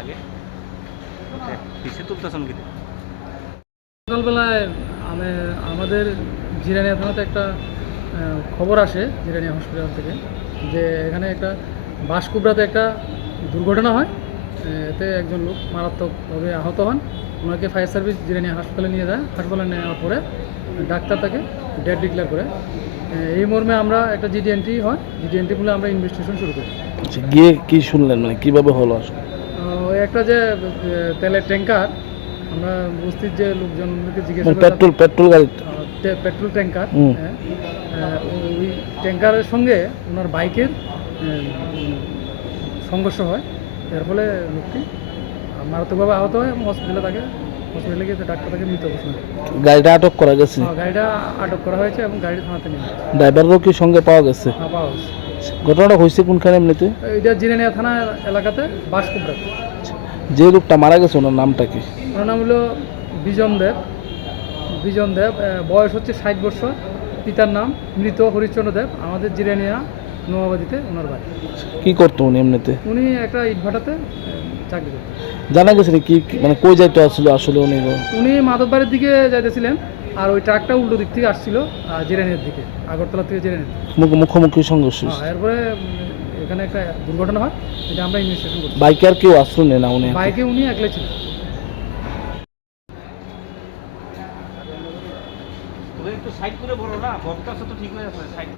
আগে? পিছিয়ে তুলতেছেন সকালবেলায় আমি, আমাদের জিরানিয়া থানাতে একটা খবর আসে জিরানিয়া হসপিটাল থেকে যে এখানে একটা বাসকুবরাতে একটা দুর্ঘটনা হয়। এতে একজন লোক মারাত্মকভাবে আহত হন। ওনাকে ফায়ার সার্ভিস জিরানিয়া হাসপাতালে নিয়ে যায়। হাসপাতালে নেওয়ার পরে ডাক্তার তাকে ডেড ডিক্লেয়ার করে। এই মর্মে আমরা একটা জিডিএনটি হয়। জিডি জিডিএনটি বলে আমরা ইনভেস্টিগেশন শুরু করি। আচ্ছা, গিয়ে কি শুনলেন? মানে কীভাবে হলো? আসলে? একটা যে তেলের ট্যাঙ্কার আমরা বস্তির যে লোকজনকে জিজ্ঞাসা মানে পেট্রোল পেট্রোল গাড়ি পেট্রোল ট্যাঙ্কার হ্যাঁ, ওই ট্যাঙ্কারের সঙ্গে ওনার বাইকের সংঘর্ষ হয়। এর ফলে লোকটি মারাত্মকভাবে আহত হয় এবং হসপিটালে তাকে হসপিটালে গিয়ে ডাক্তার তাকে মৃত ঘোষণা গাড়িটা আটক করা গেছে? গাড়িটা আটক করা হয়েছে এবং গাড়ি থানাতে নিয়ে ড্রাইভারও কি সঙ্গে পাওয়া গেছে? হ্যাঁ, পাওয়া গেছে। ঘটনাটা হয়েছে কোনখানে এমনিতে? এটা জিরানিয়া থানা এলাকাতে বাসকুবরা। যে লোকটা মারা গেছে ওনার নামটা কি? ওনার নাম হলো বিজন দেব। বিজন দেব বয়স হচ্ছে ষাট বছর। পিতার নাম মৃত হরিচন্দ্র দেব। আমাদের জিরানিয়া নোয়াবাদিতে ওনার বাড়ি। কি করতো উনি এমনিতে? উনি একটা ইটভাটাতে চাকরি করতেন জানা গেছে কি মানে কই যাইতে আসলে আসলে উনি? উনি মাধববাড়ির দিকে যাইতেছিলেন আর ওই ট্রাকটা উল্টো দিক থেকে আসছিল আহ, দিকে আগরতলা থেকে মুখ- মুখোমুখি সংঘর্ষ। হ্যাঁ, এরপরে এখানে একটা দুর্ঘটনা হয় এটা আমরা ইনভেস্টিগেশন করছি। বাইকে আর কেউ আসলো না উনি? বাইকে উনি একলাই ছিলেন। সাইড করে বলো না বক্তা তো ঠিক হয়ে আছে সাইড